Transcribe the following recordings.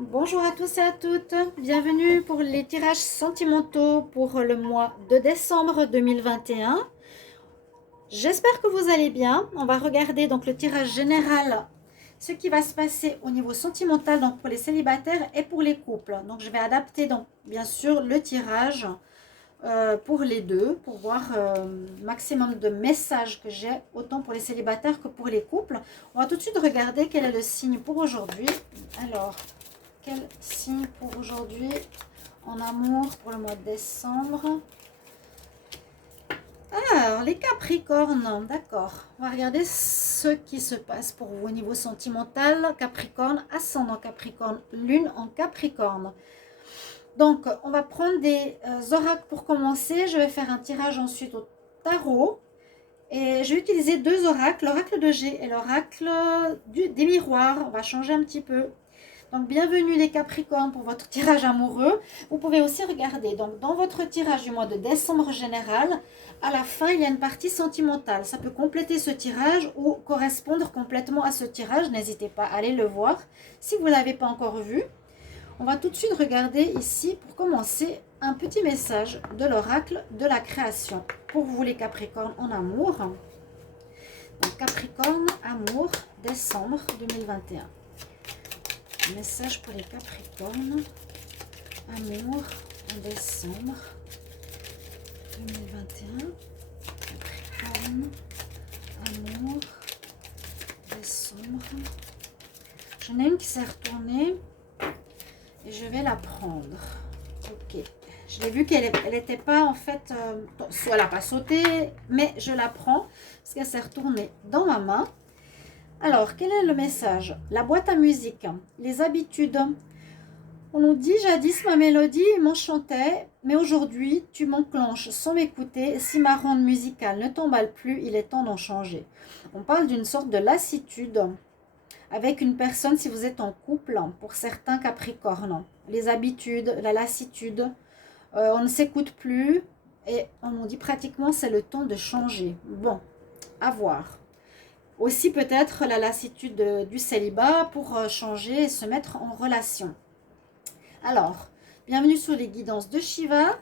Bonjour à tous et à toutes, bienvenue pour les tirages sentimentaux pour le mois de décembre 2021. J'espère que vous allez bien. On va regarder donc le tirage général, ce qui va se passer au niveau sentimental donc pour les célibataires et pour les couples. Donc je vais adapter donc bien sûr le tirage pour les deux, pour voir maximum de messages que j'ai, autant pour les célibataires que pour les couples. On va tout de suite regarder quel est le signe pour aujourd'hui. Alors, quel signe pour aujourd'hui en amour pour le mois de décembre? Alors, les Capricornes, d'accord. On va regarder ce qui se passe pour vous au niveau sentimental. Capricorne, ascendant Capricorne, lune en Capricorne. Donc, on va prendre des oracles pour commencer. Je vais faire un tirage ensuite au tarot. Et je vais utiliser deux oracles, l'oracle de G et l'oracle des miroirs. On va changer un petit peu. Donc, bienvenue les Capricornes pour votre tirage amoureux. Vous pouvez aussi regarder, donc dans votre tirage du mois de décembre général, à la fin, il y a une partie sentimentale. Ça peut compléter ce tirage ou correspondre complètement à ce tirage. N'hésitez pas à aller le voir si vous ne l'avez pas encore vu. On va tout de suite regarder ici, pour commencer, un petit message de l'oracle de la création. Pour vous les Capricornes en amour. Donc, Capricorne, amour, décembre 2021. Message pour les Capricornes, amour en décembre 2021. Capricorne, amour, décembre. J'en ai une qui s'est retournée et je vais la prendre. Ok. Je l'ai vu qu'elle n'était pas en fait, soit elle n'a pas sauté, mais je la prends parce qu'elle s'est retournée dans ma main. Alors, quel est le message? La boîte à musique, les habitudes. On nous dit, jadis ma mélodie m'enchantait, mais aujourd'hui tu m'enclenches sans m'écouter. Si ma ronde musicale ne t'emballe plus, il est temps d'en changer. On parle d'une sorte de lassitude avec une personne si vous êtes en couple, pour certains Capricornes. Les habitudes, la lassitude, on ne s'écoute plus et on nous dit pratiquement c'est le temps de changer. Bon, à voir. Aussi peut-être la lassitude du célibat pour changer et se mettre en relation. Alors, bienvenue sur les guidances de Shiva.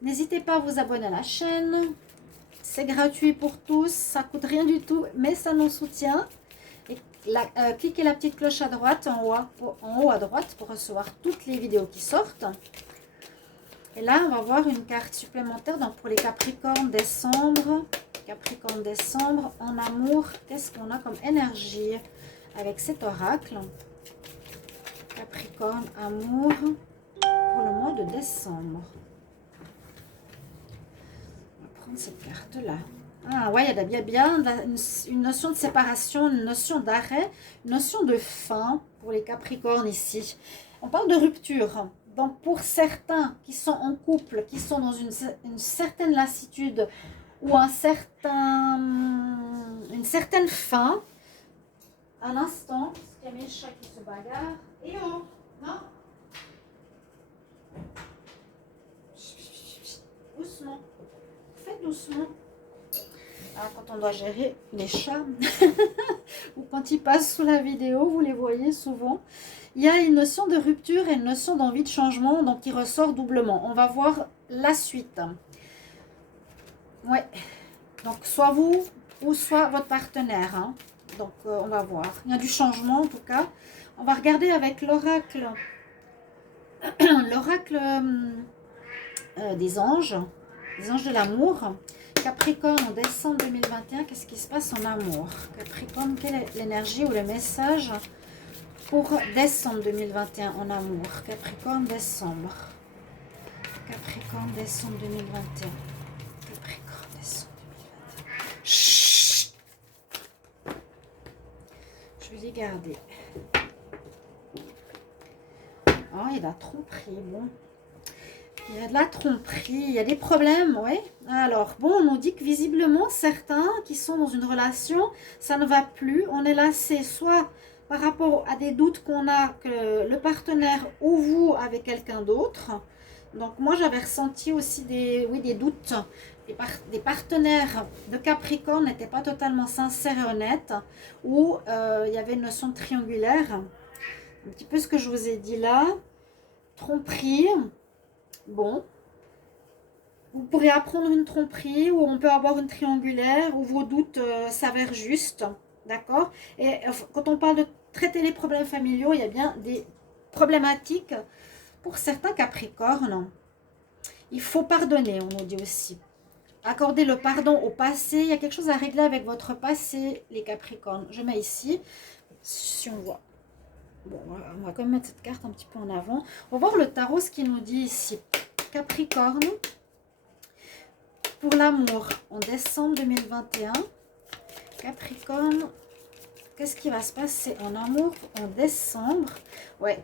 N'hésitez pas à vous abonner à la chaîne. C'est gratuit pour tous, ça coûte rien du tout, mais ça nous soutient. Et cliquez la petite cloche à droite, en haut à droite, pour recevoir toutes les vidéos qui sortent. Et là, on va voir une carte supplémentaire donc pour les Capricornes décembre. Capricorne décembre, en amour, qu'est-ce qu'on a comme énergie avec cet oracle? Capricorne, amour, pour le mois de décembre. On va prendre cette carte-là. Ah ouais, il y a bien une notion de séparation, une notion d'arrêt, une notion de fin pour les Capricornes ici. On parle de rupture. Donc pour certains qui sont en couple, qui sont dans une certaine lassitude, ou une certaine fin. Un instant, parce qu'il y a mes chats qui se bagarrent. Et oh, non. Doucement. Faites doucement. Alors, quand on doit gérer les chats, ou quand ils passent sous la vidéo, vous les voyez souvent, il y a une notion de rupture et une notion d'envie de changement, donc qui ressort doublement. On va voir la suite. Ouais. Donc, soit vous ou soit votre partenaire. Hein. Donc, on va voir. Il y a du changement, en tout cas. On va regarder avec l'oracle. L'oracle des anges de l'amour. Capricorne en décembre 2021. Qu'est-ce qui se passe en amour? Capricorne, quelle est l'énergie ou le message pour décembre 2021 en amour? Capricorne, décembre. Capricorne, décembre 2021. Capricorne, décembre. Chut. Je vais les garder. Oh, il y a de la tromperie, bon. Il y a de la tromperie, il y a des problèmes, oui. Alors, bon, on nous dit que visiblement, certains qui sont dans une relation, ça ne va plus. On est lassé, soit par rapport à des doutes qu'on a que le partenaire ou vous avec quelqu'un d'autre. Donc, moi, j'avais ressenti aussi des doutes. Des partenaires de Capricorne n'étaient pas totalement sincères et honnêtes, ou il y avait une notion triangulaire. Un petit peu ce que je vous ai dit là. Tromperie. Bon. Vous pourrez apprendre une tromperie ou on peut avoir une triangulaire où vos doutes s'avèrent justes. D'accord? Et quand on parle de traiter les problèmes familiaux, il y a bien des problématiques pour certains Capricornes. Il faut pardonner, on nous dit aussi. Accorder le pardon au passé. Il y a quelque chose à régler avec votre passé, les Capricornes. Je mets ici, si on voit. Bon, on va quand même mettre cette carte un petit peu en avant. On va voir le tarot, ce qu'il nous dit ici. Capricorne, pour l'amour, en décembre 2021. Capricorne, qu'est-ce qui va se passer en amour en décembre? Ouais,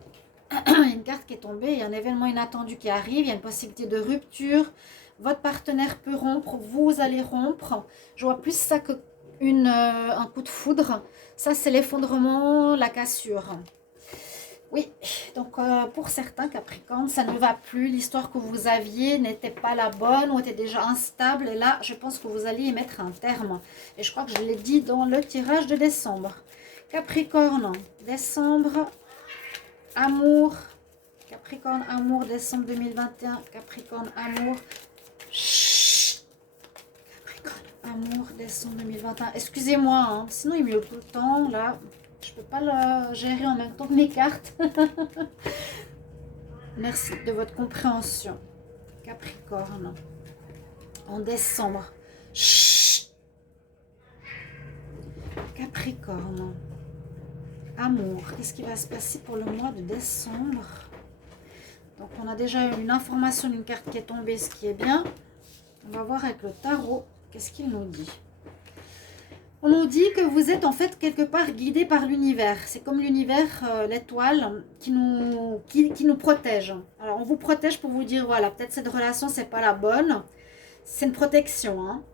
il y a une carte qui est tombée, il y a un événement inattendu qui arrive, il y a une possibilité de rupture. Votre partenaire peut rompre, vous allez rompre. Je vois plus ça que un coup de foudre. Ça, c'est l'effondrement, la cassure. Oui, donc pour certains Capricornes, ça ne va plus. L'histoire que vous aviez n'était pas la bonne ou était déjà instable. Et là, je pense que vous allez y mettre un terme. Et je crois que je l'ai dit dans le tirage de décembre. Capricorne, décembre, amour. Capricorne, amour, décembre 2021. Capricorne, amour. Chut. Capricorne, amour, décembre 2021. Excusez-moi, hein, sinon il miaule tout le temps, là. Je peux pas le gérer en même temps que mes cartes. Merci de votre compréhension. Capricorne. En décembre. Chut. Capricorne. Amour. Qu'est-ce qui va se passer pour le mois de décembre? Donc on a déjà une information d'une carte qui est tombée, ce qui est bien. On va voir avec le tarot. Qu'est-ce qu'il nous dit? On nous dit que vous êtes en fait quelque part guidé par l'univers. C'est comme l'univers, l'étoile, qui nous protège. Alors on vous protège pour vous dire, voilà, peut-être cette relation, c'est pas la bonne. C'est une protection. Hein.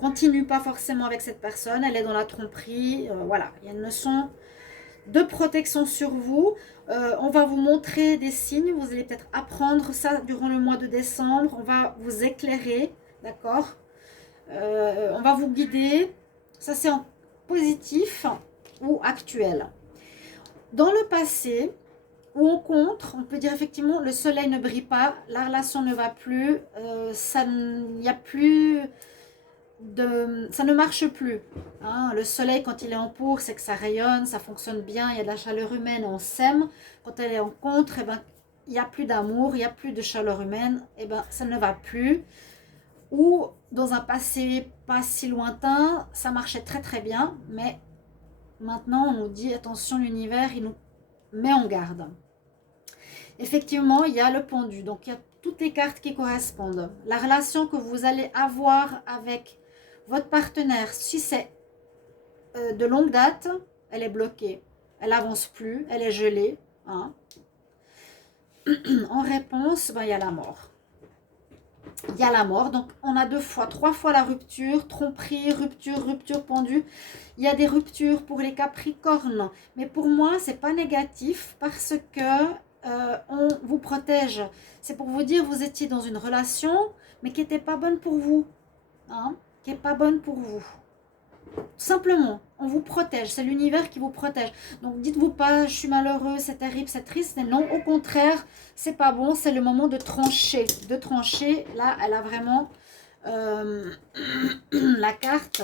Continue pas forcément avec cette personne, elle est dans la tromperie. Voilà, il y a une leçon de protection sur vous. On va vous montrer des signes. Vous allez peut-être apprendre ça durant le mois de décembre. On va vous éclairer, d'accord? On va vous guider. Ça, c'est en positif ou actuel. Dans le passé, ou en contre, on peut dire effectivement, le soleil ne brille pas, la relation ne va plus, ça ne marche plus. Hein. Le soleil, quand il est en pour, c'est que ça rayonne, ça fonctionne bien, il y a de la chaleur humaine, on s'aime. Quand elle est en contre, eh ben, il n'y a plus d'amour, il n'y a plus de chaleur humaine, eh ben, ça ne va plus. Ou dans un passé pas si lointain, ça marchait très très bien, mais maintenant on nous dit attention, l'univers il nous met en garde. Effectivement, il y a le pendu, donc il y a toutes les cartes qui correspondent. La relation que vous allez avoir avec votre partenaire, si c'est de longue date, elle est bloquée, elle avance plus, elle est gelée. Hein. En réponse, ben, il y a la mort. Il y a la mort, donc on a 2 fois, 3 fois la rupture, tromperie, rupture pendue. Il y a des ruptures pour les Capricornes, mais pour moi c'est pas négatif parce que on vous protège. C'est pour vous dire vous étiez dans une relation, mais qui n'était pas bonne pour vous, hein, qui n'est pas bonne pour vous. Simplement, on vous protège, c'est l'univers qui vous protège. Donc dites-vous pas, je suis malheureux, c'est terrible, c'est triste. Non, au contraire, c'est pas bon, c'est le moment de trancher. De trancher, là, elle a vraiment la carte.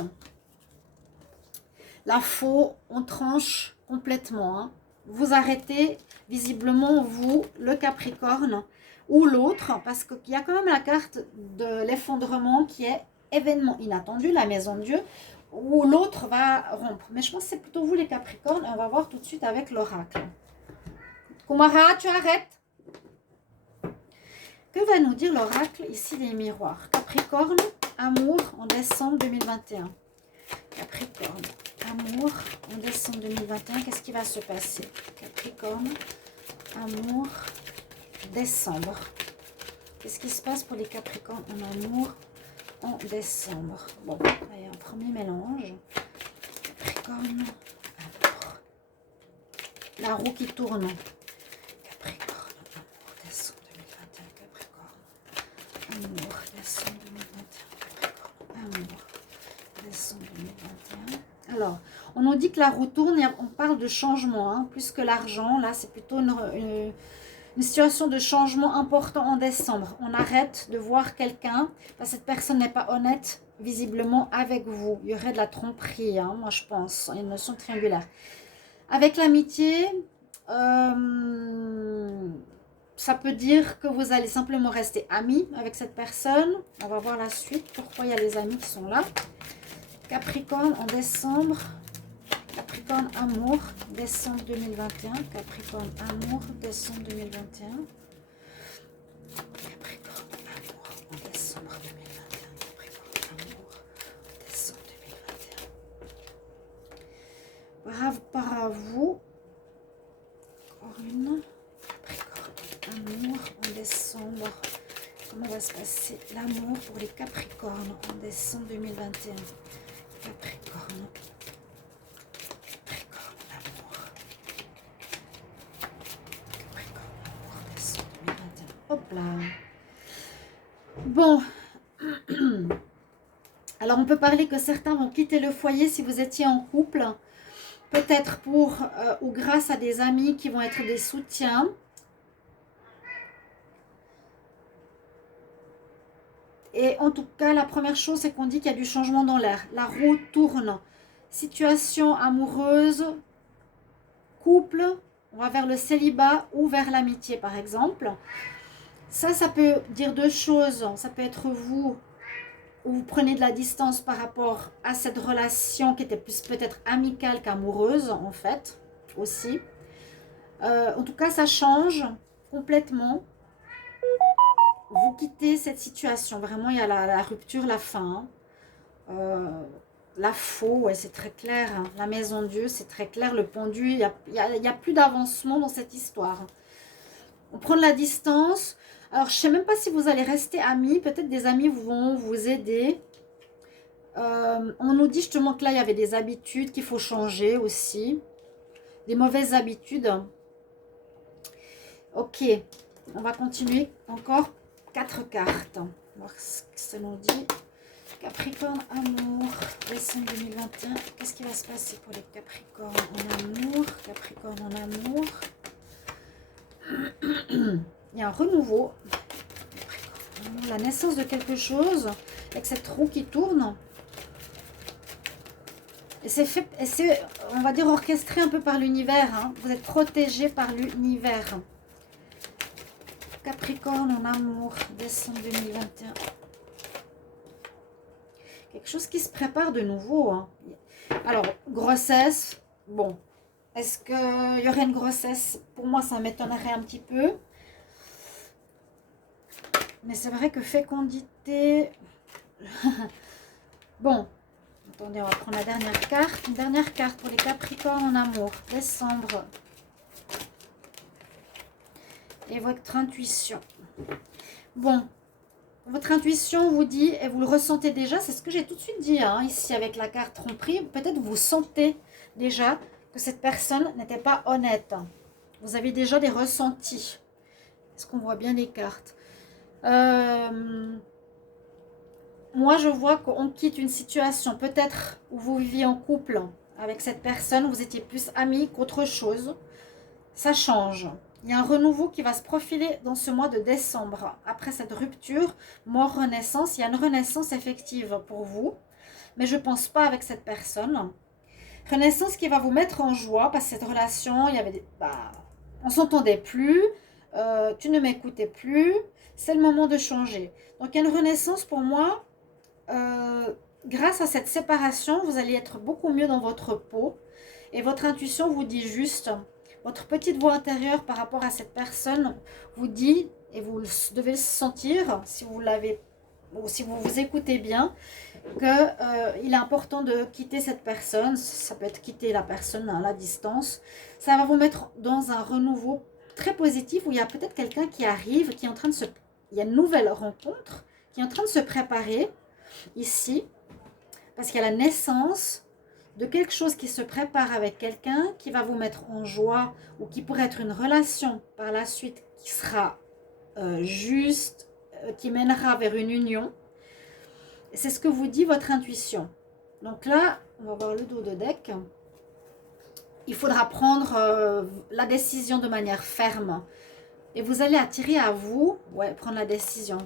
La faux, on tranche complètement. Hein. Vous arrêtez, visiblement, vous, le Capricorne, ou l'autre, parce qu'il y a quand même la carte de l'effondrement qui est événement inattendu, la maison de Dieu, où l'autre va rompre. Mais je pense que c'est plutôt vous les Capricornes. On va voir tout de suite avec l'oracle. Kumara, tu arrêtes. Que va nous dire l'oracle ici des miroirs? Capricorne, amour en décembre 2021. Capricorne, amour en décembre 2021. Qu'est-ce qui va se passer? Capricorne, amour, décembre. Qu'est-ce qui se passe pour les Capricornes en amour en décembre? Bon, allez, un premier mélange. Capricorne, amour. La roue qui tourne. Capricorne, amour, décembre 2021. Capricorne, amour, décembre 2021. Capricorne, amour, décembre 2021. Alors, on nous dit que la roue tourne, on parle de changement, hein, plus que l'argent. Là, c'est plutôt une situation de changement important en décembre. On arrête de voir quelqu'un, parce que cette personne n'est pas honnête, visiblement, avec vous. Il y aurait de la tromperie, hein, moi je pense, une notion triangulaire. Avec l'amitié, ça peut dire que vous allez simplement rester amis avec cette personne. On va voir la suite, pourquoi il y a les amis qui sont là. Capricorne en décembre. Capricorne amour, décembre 2021. Capricorne amour, décembre 2021. Capricorne amour en décembre 2021. Capricorne amour, décembre 2021. Bravo par vous. Encore une. Amour en décembre. Comment va se passer l'amour pour les Capricornes en décembre 2021? Capricorne. Capricorne, l'amour. Capricorne, l'amour, décembre 2021. Hop là. Bon. Alors, on peut parler que certains vont quitter le foyer si vous étiez en couple. Peut-être pour ou grâce à des amis qui vont être des soutiens. Et en tout cas, la première chose, c'est qu'on dit qu'il y a du changement dans l'air. La roue tourne. Situation amoureuse, couple, on va vers le célibat ou vers l'amitié, par exemple. Ça peut dire deux choses. Ça peut être vous, où vous prenez de la distance par rapport à cette relation qui était plus peut-être amicale qu'amoureuse, en fait, aussi. En tout cas, ça change complètement. Vous quittez cette situation. Vraiment, il y a la rupture, la fin. La faux, ouais, c'est très clair. Hein. La maison Dieu, c'est très clair. Le pendu, il n'y a plus d'avancement dans cette histoire. On prend de la distance. Alors, je ne sais même pas si vous allez rester amis. Peut-être des amis vont vous aider. On nous dit justement que là, il y avait des habitudes qu'il faut changer aussi. Des mauvaises habitudes. Ok, on va continuer encore. 4 cartes. On va voir ce que ça nous dit. Capricorne, amour, décembre 2021. Qu'est-ce qui va se passer pour les Capricornes en amour? Capricorne en amour. Il y a un renouveau. La naissance de quelque chose avec cette roue qui tourne. Et c'est fait, on va dire, orchestré un peu par l'univers. Hein. Vous êtes protégé par l'univers. Capricorne en amour, décembre 2021. Quelque chose qui se prépare de nouveau. Hein. Alors, grossesse. Bon, est-ce qu'il y aurait une grossesse? Pour moi, ça m'étonnerait un petit peu. Mais c'est vrai que fécondité... Bon, attendez, on va prendre la dernière carte. Une dernière carte pour les Capricornes en amour, décembre. Et votre intuition. Bon, votre intuition vous dit, et vous le ressentez déjà, c'est ce que j'ai tout de suite dit, hein, ici avec la carte tromperie, peut-être vous sentez déjà que cette personne n'était pas honnête. Vous avez déjà des ressentis. Est-ce qu'on voit bien les cartes? Moi, je vois qu'on quitte une situation, peut-être où vous viviez en couple avec cette personne, vous étiez plus amis qu'autre chose. Ça change. Il y a un renouveau qui va se profiler dans ce mois de décembre. Après cette rupture, mort, renaissance, il y a une renaissance effective pour vous. Mais je ne pense pas avec cette personne. Renaissance qui va vous mettre en joie parce que cette relation, il y avait on ne s'entendait plus, tu ne m'écoutais plus. C'est le moment de changer. Donc, il y a une renaissance pour moi. Grâce à cette séparation, vous allez être beaucoup mieux dans votre peau. Et votre intuition vous dit juste... Votre petite voix intérieure par rapport à cette personne vous dit, et vous devez le sentir, si vous l'avez, ou si vous vous écoutez bien, qu'il est important de quitter cette personne. Ça peut être quitter la personne à la distance. Ça va vous mettre dans un renouveau très positif où il y a peut-être quelqu'un qui arrive, qui est en train de se... Il y a une nouvelle rencontre qui est en train de se préparer ici, parce qu'il y a la naissance de quelque chose qui se prépare avec quelqu'un qui va vous mettre en joie ou qui pourrait être une relation par la suite qui sera juste, qui mènera vers une union. C'est ce que vous dit votre intuition. Donc là, On va voir le dos de deck. Il faudra prendre la décision de manière ferme. Et vous allez attirer à vous, ouais, prendre la décision.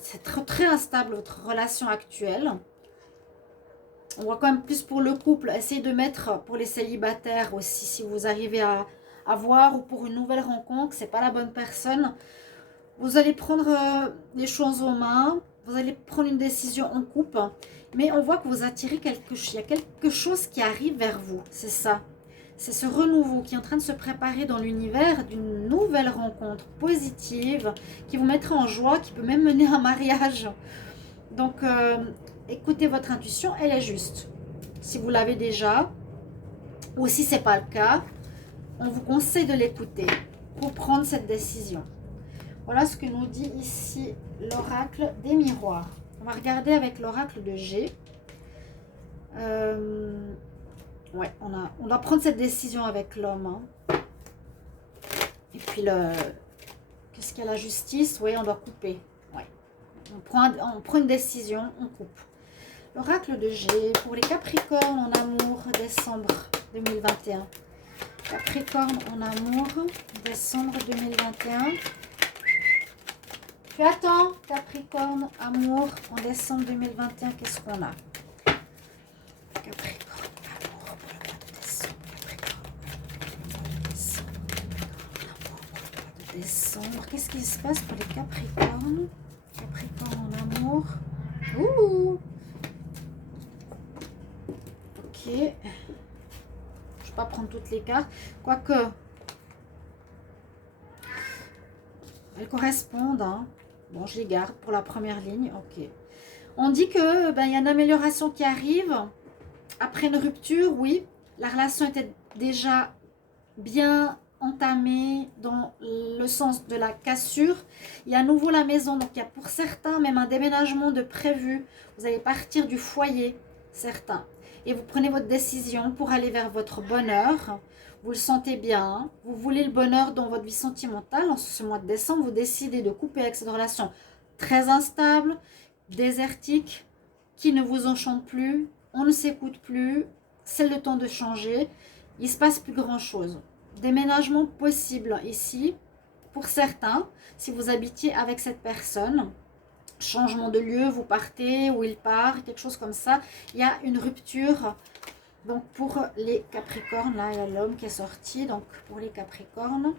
C'est très instable votre relation actuelle. On voit quand même plus pour le couple. Essayez de mettre pour les célibataires aussi, si vous arrivez à voir, ou pour une nouvelle rencontre, c'est pas la bonne personne. Vous allez prendre les choses en main. Vous allez prendre une décision en couple. Mais on voit que vous attirez quelque chose. Il y a quelque chose qui arrive vers vous. C'est ça. C'est ce renouveau qui est en train de se préparer dans l'univers d'une nouvelle rencontre positive qui vous mettra en joie, qui peut même mener à un mariage. Donc, écoutez votre intuition, elle est juste. Si vous l'avez déjà, ou si ce n'est pas le cas, on vous conseille de l'écouter pour prendre cette décision. Voilà ce que nous dit ici l'oracle des miroirs. On va regarder avec l'oracle de G. Ouais, on doit prendre cette décision avec l'homme. Hein. Et puis, qu'est-ce qu'il y a, la justice? Oui, on doit couper. Ouais. On prend une décision, on coupe. L'oracle de G pour les Capricornes en amour, décembre 2021. Capricorne en amour, décembre 2021. Puis attends, Capricorne, amour, en décembre 2021, qu'est-ce qu'on a? Capricorne. Décembre. Qu'est-ce qui se passe pour les Capricornes? Capricorne en amour. Ouh. Ok. Je ne vais pas prendre toutes les cartes. Quoique, elles correspondent. Hein. Bon, je les garde pour la première ligne. Ok. On dit que y a une amélioration qui arrive. Après une rupture, oui. La relation était déjà bien entamé dans le sens de la cassure. Il y a à nouveau la maison, donc il y a pour certains même un déménagement de prévu. Vous allez partir du foyer, certains. Et vous prenez votre décision pour aller vers votre bonheur. Vous le sentez bien, vous voulez le bonheur dans votre vie sentimentale. En ce mois de décembre, vous décidez de couper avec cette relation très instable, désertique, qui ne vous enchante plus, on ne s'écoute plus, c'est le temps de changer. Il ne se passe plus grand-chose. Déménagement possible ici, pour certains, si vous habitiez avec cette personne. Changement de lieu, vous partez, ou il part, quelque chose comme ça. Il y a une rupture. Donc pour les Capricornes, là il y a l'homme qui est sorti, donc pour les Capricornes.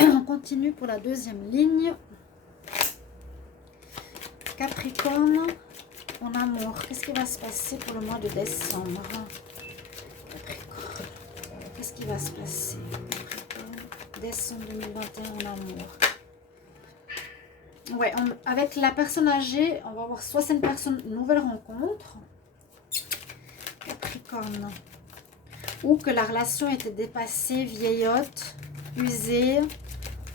On continue pour la deuxième ligne. Capricorne en amour. Qu'est-ce qui va se passer pour le mois de décembre? Capricorne. Qu'est-ce qui va se passer? Décembre 2021 en amour. Ouais, avec la personne âgée, on va voir soit c'est une nouvelle rencontre. Capricorne. Ou que la relation était dépassée, vieillotte, usée.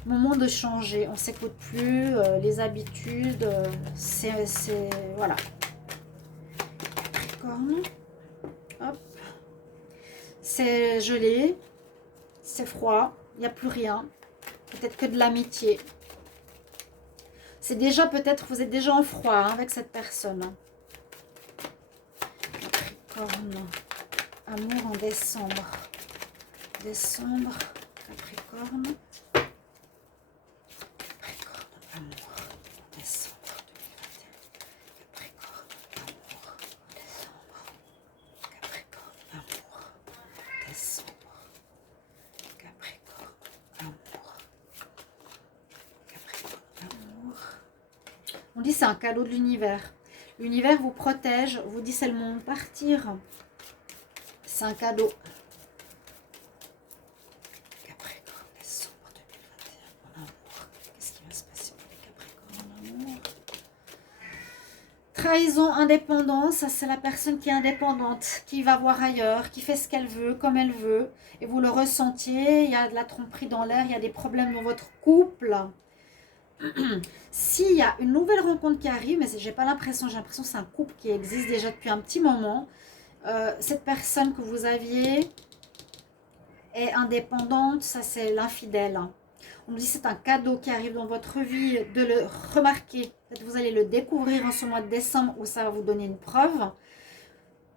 Moment de changer. On ne s'écoute plus, les habitudes, voilà. Capricorne. Hop. C'est gelé, c'est froid, il n'y a plus rien. Peut-être que de l'amitié. C'est déjà peut-être, vous êtes déjà en froid hein, avec cette personne. Capricorne. Amour en décembre. Décembre, Capricorne. Capricorne, amour en décembre 2021. Capricorne, amour en décembre. Capricorne, amour en décembre. Capricorne, amour. Capricorne, amour. On dit c'est un cadeau de l'univers. L'univers vous protège, vous dit c'est le moment de partir. C'est un cadeau. Capricorne, décembre 2021 en amour. Qu'est-ce qui va se passer pour les Capricornes en amour? Trahison, indépendance, ça c'est la personne qui est indépendante, qui va voir ailleurs, qui fait ce qu'elle veut, comme elle veut. Et vous le ressentiez, il y a de la tromperie dans l'air, il y a des problèmes dans votre couple. S'il y a une nouvelle rencontre qui arrive, mais j'ai pas l'impression, j'ai l'impression que c'est un couple qui existe déjà depuis un petit moment. Cette personne que vous aviez est indépendante, ça c'est l'infidèle. On nous dit c'est un cadeau qui arrive dans votre vie, de le remarquer. Peut-être vous allez le découvrir en ce mois de décembre où ça va vous donner une preuve.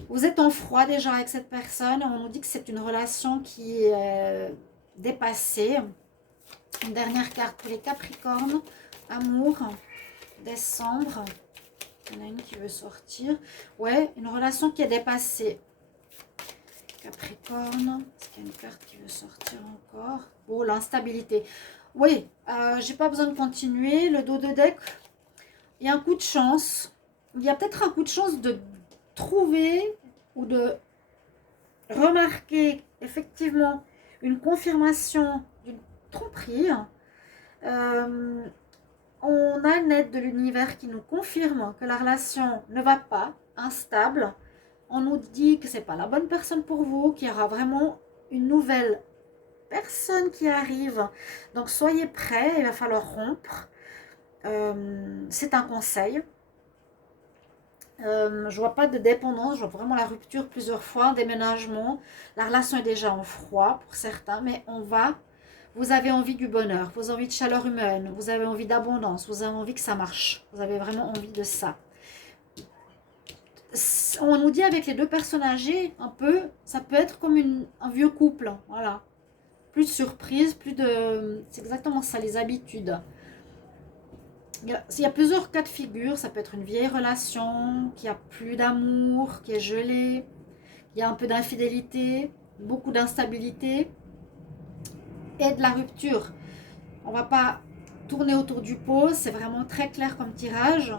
Vous êtes en froid déjà avec cette personne. On nous dit que c'est une relation qui est dépassée. Une dernière carte pour les Capricornes. Amour, décembre. Il y en a une qui veut sortir. Ouais, une relation qui est dépassée. Capricorne. Est-ce qu'il y a une carte qui veut sortir encore? Oh, l'instabilité. Oui, j'ai pas besoin de continuer. Le dos de deck, il y a un coup de chance. Il y a peut-être un coup de chance de trouver ou de remarquer effectivement une confirmation d'une tromperie. On a une aide de l'univers qui nous confirme que la relation ne va pas, instable. On nous dit que c'est pas la bonne personne pour vous, qu'il y aura vraiment une nouvelle personne qui arrive. Donc soyez prêts, il va falloir rompre. C'est un conseil. Je vois pas de dépendance, je vois vraiment la rupture plusieurs fois, un déménagement. La relation est déjà en froid pour certains, mais vous avez envie du bonheur, vous avez envie de chaleur humaine, vous avez envie d'abondance, vous avez envie que ça marche, vous avez vraiment envie de ça. On nous dit avec les deux personnes âgées, un peu, ça peut être comme un vieux couple, voilà. Plus de surprise, plus de... C'est exactement ça, les habitudes. Il y a plusieurs cas de figure. Ça peut être une vieille relation, qui a plus d'amour, qui est gelée. Il y a un peu d'infidélité, beaucoup d'instabilité et de la rupture. On ne va pas tourner autour du pot, c'est vraiment très clair comme tirage.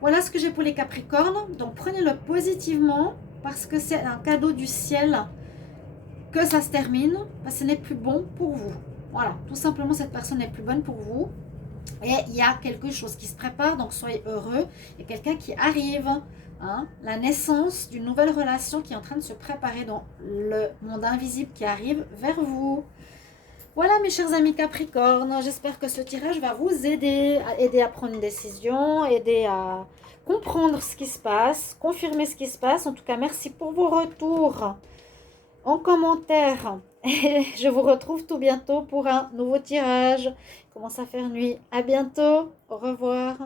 Voilà ce que j'ai pour les Capricornes. Donc prenez-le positivement parce que c'est un cadeau du ciel que ça se termine, parce que ce n'est plus bon pour vous. Voilà, tout simplement cette personne n'est plus bonne pour vous. Et il y a quelque chose qui se prépare, donc soyez heureux. Il y a quelqu'un qui arrive, hein, la naissance d'une nouvelle relation qui est en train de se préparer dans le monde invisible qui arrive vers vous. Voilà mes chers amis Capricorne, j'espère que ce tirage va vous aider à prendre une décision, aider à comprendre ce qui se passe, confirmer ce qui se passe. En tout cas, merci pour vos retours en commentaire. Et je vous retrouve tout bientôt pour un nouveau tirage. Il commence à faire nuit. À bientôt. Au revoir.